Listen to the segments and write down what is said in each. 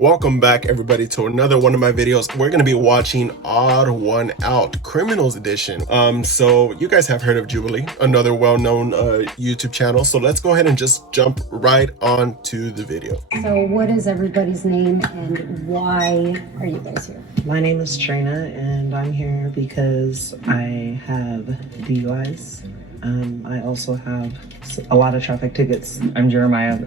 Welcome back everybody to another one of my videos. We're going to be watching Odd One Out Criminals Edition. So you guys have heard of Jubilee, another well-known YouTube channel. So let's go ahead and just jump right on to the video. So what is everybody's name and why are you guys here? My name is Trina and I'm here because I have DUIs. I also have a lot of traffic tickets. I'm Jeremiah.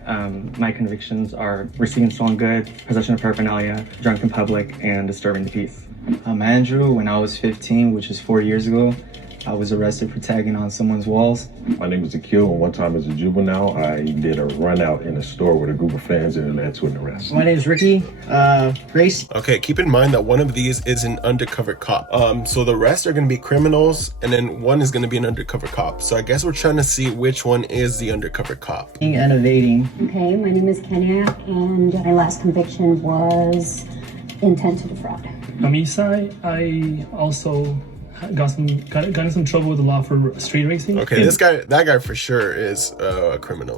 My convictions are receiving stolen goods, possession of paraphernalia, drunk in public, and disturbing the peace. I'm Andrew. When I was 15, which is 4 years ago, I was arrested for tagging on someone's walls. My name is Akil, and one time as a juvenile, I did a run out in a store with a group of fans and it led to an arrest. My name is Ricky. Race. Okay, keep in mind that one of these is an undercover cop. So the rest are going to be criminals, and then one is going to be an undercover cop. So I guess we're trying to see which one is the undercover cop. And evading. Okay, my name is Kenya and my last conviction was intent to defraud. I'm Isai. I also got in some trouble with the law for street racing. Okay, that guy for sure is a criminal.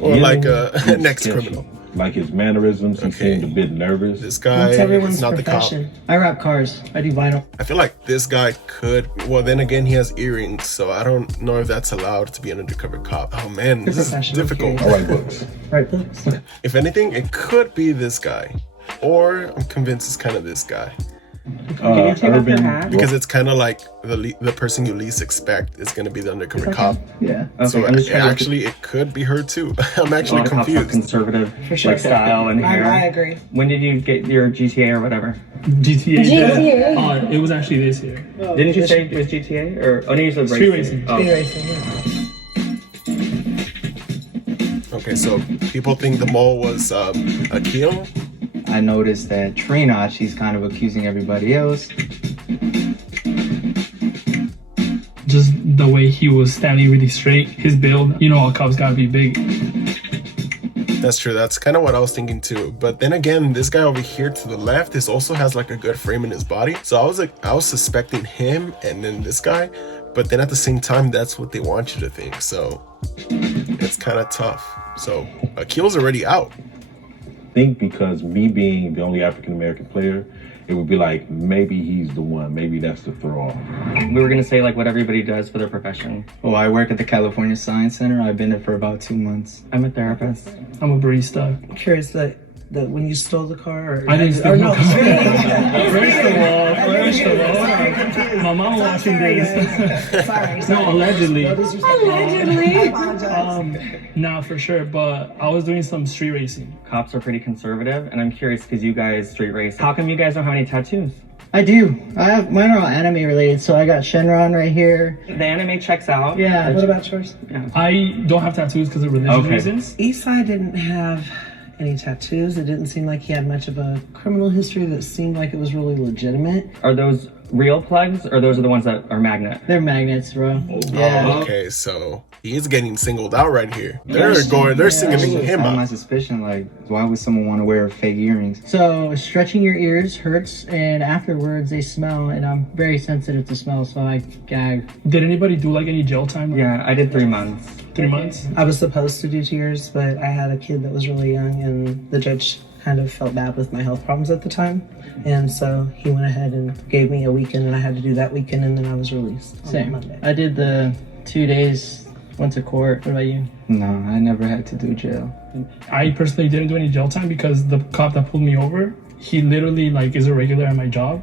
Or like a next criminal. Like his mannerisms, he seemed a bit nervous. This guy That's everyone's is not profession. the cop. I wrap cars. I do vinyl. I feel like this guy could, well then again he has earrings, so I don't know if that's allowed to be an undercover cop. Oh man, this is difficult. I write books. Right, books? If anything, it could be this guy. Or I'm convinced it's kind of this guy. Can you take off your hat? Because it's kind of like the person you least expect is going to be the undercover cop. Yeah. So I'm just trying to- actually, it could be her too. I'm A actually lot of cops have confused. conservative For sure. like, style and hair. I agree. When did you get your GTA or whatever? GTA. GTA. It was actually this year. Didn't you say it was GTA? Or no, you said Street racing. racing. Oh. Street racing, yeah. Okay, so people think the mole was Akil. I noticed that Trina, she's kind of accusing everybody else. Just the way he was standing really straight, his build. You know, all cops gotta be big. That's true. That's kind of what I was thinking too. But then again, this guy over here to the left, this also has like a good frame in his body. So I was suspecting him and then this guy. But then at the same time, that's what they want you to think. So it's kind of tough. So Akil's already out. I think because me being the only African-American player, it would be like, maybe he's the one. Maybe that's the throw off. We were gonna say like what everybody does for their profession. Oh, I work at the California Science Center. I've been there for about 2 months. I'm a therapist. I'm a barista. I'm curious that when you stole the car, or I didn't steal or no no, car. First First of all, my mom watching this. Sorry. No, allegedly. I apologize. Nah, for sure. But I was doing some street racing. Cops are pretty conservative, and I'm curious because you guys street race. How come you guys don't have any tattoos? I do. I have mine are all anime related. So I got Shenron right here. The anime checks out. Yeah. What about yours? I don't have tattoos because of religious Okay. reasons. Isai didn't have any tattoos. It didn't seem like he had much of a criminal history that seemed like it was really legitimate. Are those real plugs, or those are the ones that are magnet? They're magnets, bro. Oh, okay, so he is getting singled out right here. They're singling him That's my out. suspicion. Like, why would someone want to wear fake earrings? So stretching your ears hurts, and afterwards they smell, and I'm very sensitive to smell, so I gag. Did anybody do like any jail time? Yeah, I did 3 months. 3 months. I was supposed to do 2 years, but I had a kid that was really young, and the judge kind of felt bad with my health problems at the time. And so he went ahead and gave me a weekend, and I had to do that weekend, and then I was released on Same. Monday. I did the 2 days, went to court. What about you? No, I never had to do jail. I personally didn't do any jail time because the cop that pulled me over, he literally like is a regular at my job.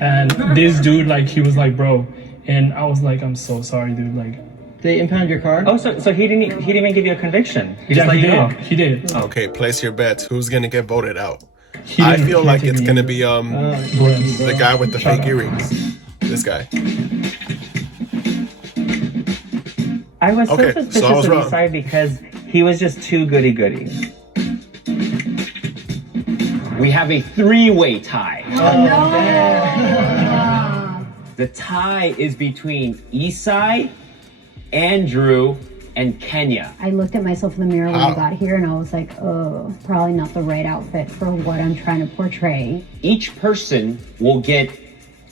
And this dude, like, he was like, bro. And I was like, I'm so sorry, dude. Like, They impound your car? Oh, so he didn't even give you a conviction. He just yeah, let he you go. did. He did. Okay, place your bets. Who's gonna get voted out? He I didn't- feel he like didn't it's take gonna me be in. the guy with the fake earrings. This guy. I was so Okay, suspicious so I was of wrong. Isai because he was just too goody-goody. We have a three-way tie. No. The tie is between Isai, Andrew, and Kenya. I looked at myself in the mirror when I How? got here and I was like, oh, probably not the right outfit for what I'm trying to portray. Each person will get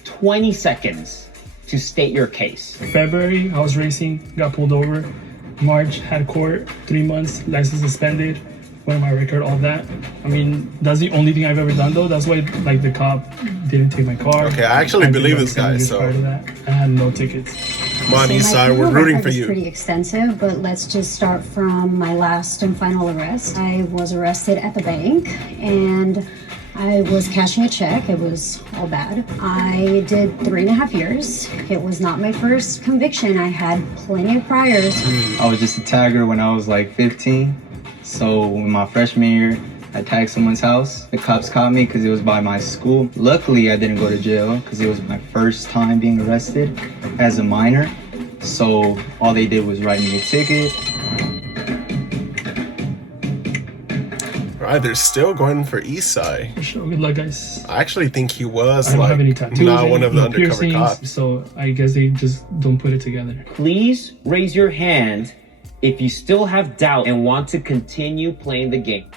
20 seconds to state your case. February, I was racing, got pulled over. March, had court, 3 months, license suspended. point on my record, all that. I mean, that's the only thing I've ever done though. That's why like the cop didn't take my car. Okay, I actually believe this guy, so I had no tickets. come on, So Eastside, my we're criminal rooting record for is you. pretty extensive, but let's just start from my last and final arrest. I was arrested at the bank, and I was cashing a check. It was all bad. I did 3.5 years. It was not my first conviction. I had plenty of priors. I was just a tagger when I was like 15. So in my freshman year, I tagged someone's house. The cops caught me because it was by my school. Luckily, I didn't go to jail because it was my first time being arrested as a minor. So all they did was write me a ticket. Right, they're still going for Eastside. For sure. Good luck, guys. I actually think he was I don't like have any tattoos. not one of the no undercover piercings, cops. so I guess they just don't put it together. Please raise your hand if you still have doubt and want to continue playing the game.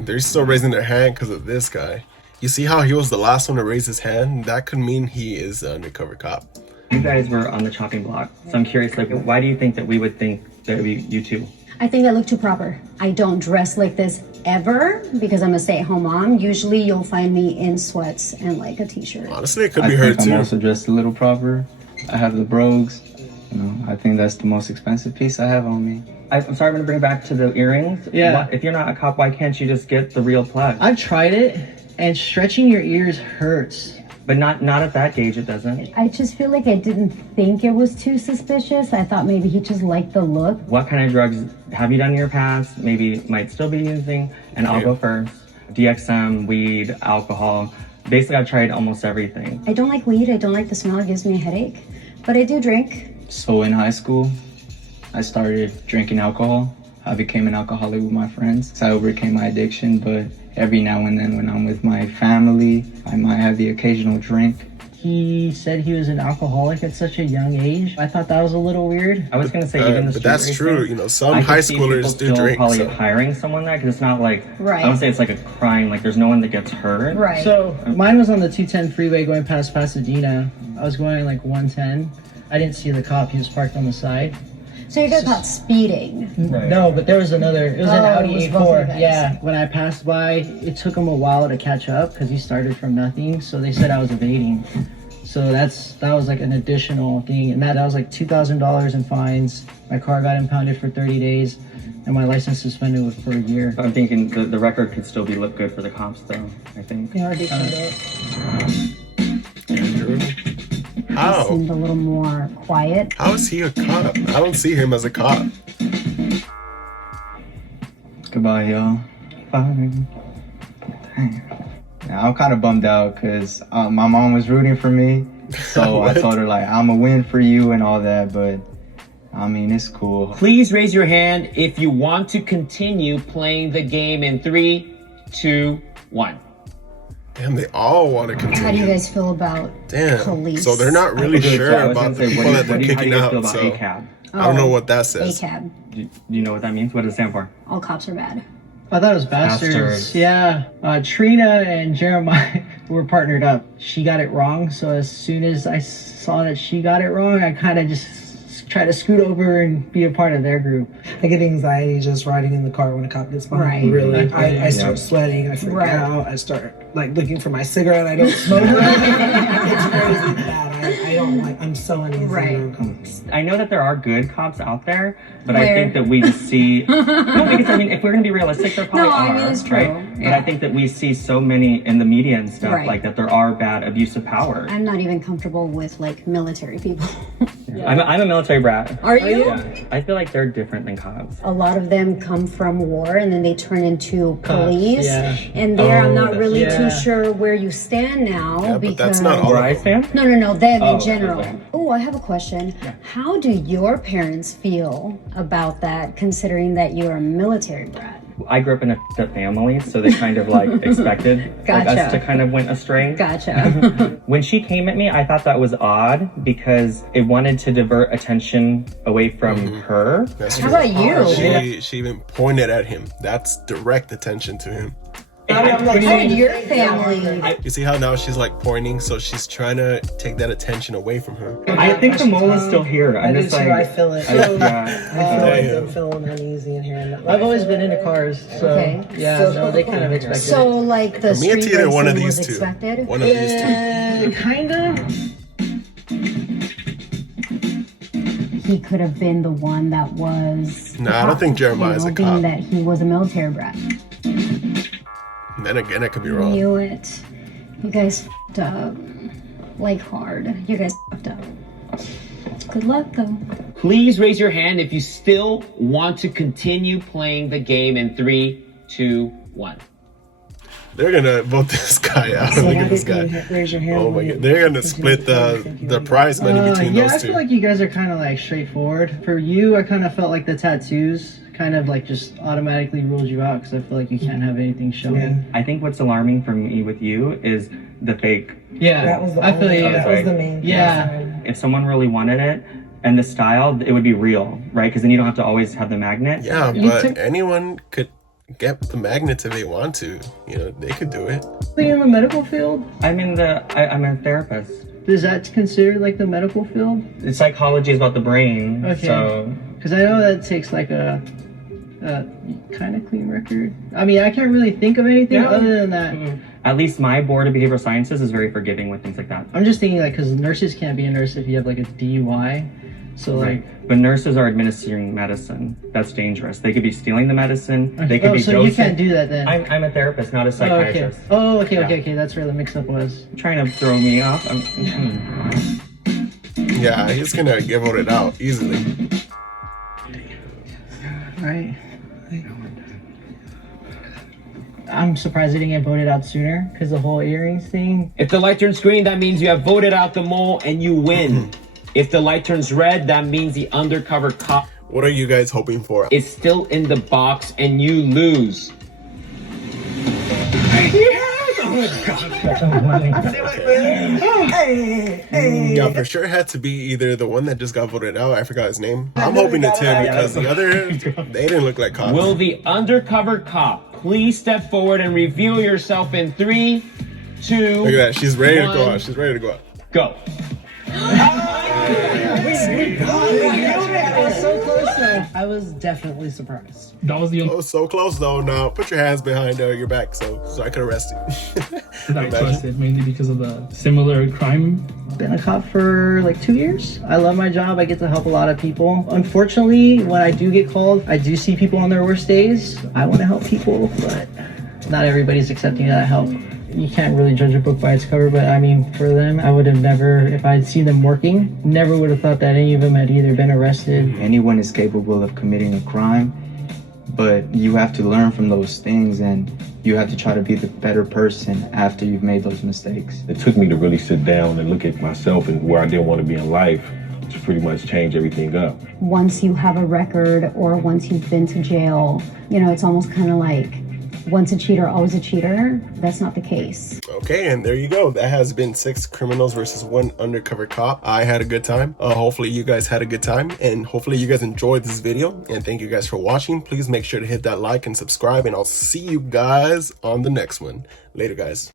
They're still raising their hand because of this guy. You see how he was the last one to raise his hand? That could mean he is an undercover cop. You guys were on the chopping block, so I'm curious, like, why do you think that we would think that it would be you two? I think I look too proper. I don't dress like this ever because I'm a stay-at-home mom. Usually you'll find me in sweats and like a t-shirt. Honestly, it could I be her think I'm too. also dressed a little proper. I have the brogues. You know, I think that's the most expensive piece I have on me. I'm sorry, I'm gonna bring back to the earrings. Yeah. If you're not a cop, why can't you just get the real plug? I've tried it, and stretching your ears hurts. But not at that gauge, it doesn't. I just feel like I didn't think it was too suspicious. I thought maybe he just liked the look. What kind of drugs have you done in your past? Maybe might still be using? And I'll go first. DXM, weed, alcohol. Basically, I've tried almost everything. I don't like weed. I don't like the smell. It gives me a headache. But I do drink. So in high school, I started drinking alcohol. I became an alcoholic with my friends. So I overcame my addiction, but every now and then when I'm with my family, I might have the occasional drink. He said he was an alcoholic at such a young age. I thought that was a little weird. I was gonna say even the But street that's racing, true. You know, some I high could see people schoolers do still drink. probably So. hiring someone that because it's not like Right. I don't say it's like a crime. Like there's no one that gets hurt. Right. So mine was on the 210 freeway going past Pasadena. I was going like 110. I didn't see the cop. He was parked on the side. So you got caught speeding. Right. No, but there was another. It was an Oh, Audi it was both of you A4. guys. Yeah. When I passed by, it took him a while to catch up because he started from nothing. So they said I was evading. So that was like an additional thing, and that was like $2,000 in fines. My car got impounded for 30 days, and my license suspended for a year. I'm thinking the record could still be look good for the cops though. I think. Yeah, I did How? Seemed a little more quiet. How is he a cop? I don't see him as a cop. Goodbye, y'all. Fine. Dang. Yeah, I'm kind of bummed out because my mom was rooting for me. So I What? told her, like, I'm a win for you and all that, but I mean, it's cool. Please raise your hand if you want to continue playing the game in 3, 2, 1. Damn, they all want to How do you continue. guys feel about Damn. police? So they're not really Okay, so sure I was about gonna the say, people that how they're do you kicking guys out. feel about So ACAB? I don't know what that says. ACAB. Do you know what that means? What does it stand for? All cops are bad. I thought it was bastards. Bastards. Yeah. Trina and Jeremiah were partnered up. She got it wrong, so as soon as I saw that she got it wrong, I kind of just tried to scoot over and be a part of their group. I get anxiety just riding in the car when a cop gets behind me. Right. Really, I start sweating. I freak Right. out. I start like looking for my cigarette. I don't smoke. It's crazy bad. I don't like. I'm so uneasy Right. around cops. I know that there are good cops out there, but I Where? think that we just see. No, because I mean, if we're gonna be realistic, there probably No, I are, mean, it's true. right? But Yeah. I think that we see so many in the media and stuff Right. like that. There are bad abuse of power. I'm not even comfortable with like military people. I'm a military brat. Are you? I feel like they're different than cops. A lot of them come from war and then they turn into police. yeah. And there I'm not that's- really yeah. too sure where you stand now Yeah, but because that's not all Where of I them. stand? No, them Oh, in general. okay. Oh, I have a question. How do your parents feel about that considering that you're a military brat? I grew up in a f***ed up family, so they kind of like expected like, us Gotcha. to kind of went astray. Gotcha. When she came at me, I thought that was odd because it wanted to divert attention away from her. That's How true. about you? She even pointed at him. That's direct attention to him. Oh, your family. You see how now she's like pointing, so she's trying to take that attention away from her. I think the mole is still here. I I'm do just too. like, I feel it. I feel Like Yeah. I'm feeling uneasy in here. And I've always been into cars, so Okay. yeah, no, they kind of expected So, like, the For me, it's street either one of racing these was two. expected? One of these two. it. Kind of. He could have been the one that was. Nah, I don't think Jeremiah's a being cop. that he was a military brat. Then again, I could be wrong. Knew it. You guys f***ed up. Like, hard. You guys f***ed up. Good luck, though. Please raise your hand if you still want to continue playing the game in 3, 2, 1. They're gonna vote this guy out. So Look how at this did guy. you raise your hand? Oh my when god, you they're gonna continue split to think you the would prize money between Yeah, I those feel two. like you guys are kind of like straightforward. For you, I kind of felt like the tattoos kind of like just automatically ruled you out because I feel like you can't have anything showing. Yeah. I think what's alarming for me with you is the fake. Yeah, That was the I feel only, you. that was the main Yeah. concern. If someone really wanted it and the style, it would be real, right? Because then you don't have to always have the magnet. Yeah, You but took- anyone could get the magnets if they want to. You know, they could do it. Being in the medical field, I'm a therapist. is that considered like the medical field? Psychology is about the brain. Okay. So Because I know that takes like a kind of clean record. I mean, I can't really think of anything Yeah. other than that. at least my board of behavioral sciences is very forgiving with things like that. I'm just thinking like because nurses can't be a nurse if you have like a DUI. So like, But nurses are administering medicine. That's dangerous. They could be stealing the medicine. They could oh, be so dosing. you can't do that then. I'm a therapist, not a Oh, okay. psychiatrist. Oh, okay, Yeah. okay. That's where the mix-up was. Trying to throw me off. Yeah, he's gonna get voted out easily. Right. I'm surprised I didn't get voted out sooner because the whole earrings thing. If the light turns green, that means you have voted out the mole and you win. If the light turns red, that means the undercover cop What are you guys hoping for? is still in the box and you lose. Yeah, for sure it had to be either the one that just got voted out. I forgot his name. I'm hoping it's him because the other, they didn't look like cops. Will the undercover cop please step forward and reveal yourself in 3, 2, Look at that. She's ready to go one, out. She's ready to go out. go. I was so close though. I was definitely surprised. That was the only Oh, so close though. Now put your hands behind your back so I can arrest you. that I trusted, mainly because of the similar crime. Been a cop for like 2 years. I love my job. I get to help a lot of people. Unfortunately, when I do get called, I do see people on their worst days. I want to help people, but not everybody's accepting of that help. You can't really judge a book by its cover, but I mean, for them, I would have never, if I'd seen them working, never would have thought that any of them had either been arrested. Anyone is capable of committing a crime, but you have to learn from those things and you have to try to be the better person after you've made those mistakes. It took me to really sit down and look at myself and where I didn't want to be in life to pretty much change everything up. Once you have a record or once you've been to jail, you know, it's almost kind of like once a cheater, always a cheater. That's not the case. Okay, and there you go. That has been 6 criminals versus 1 undercover cop. I had a good time. Hopefully you guys had a good time, and hopefully you guys enjoyed this video. And thank you guys for watching. Please make sure to hit that like and subscribe, and I'll see you guys on the next one. Later, guys.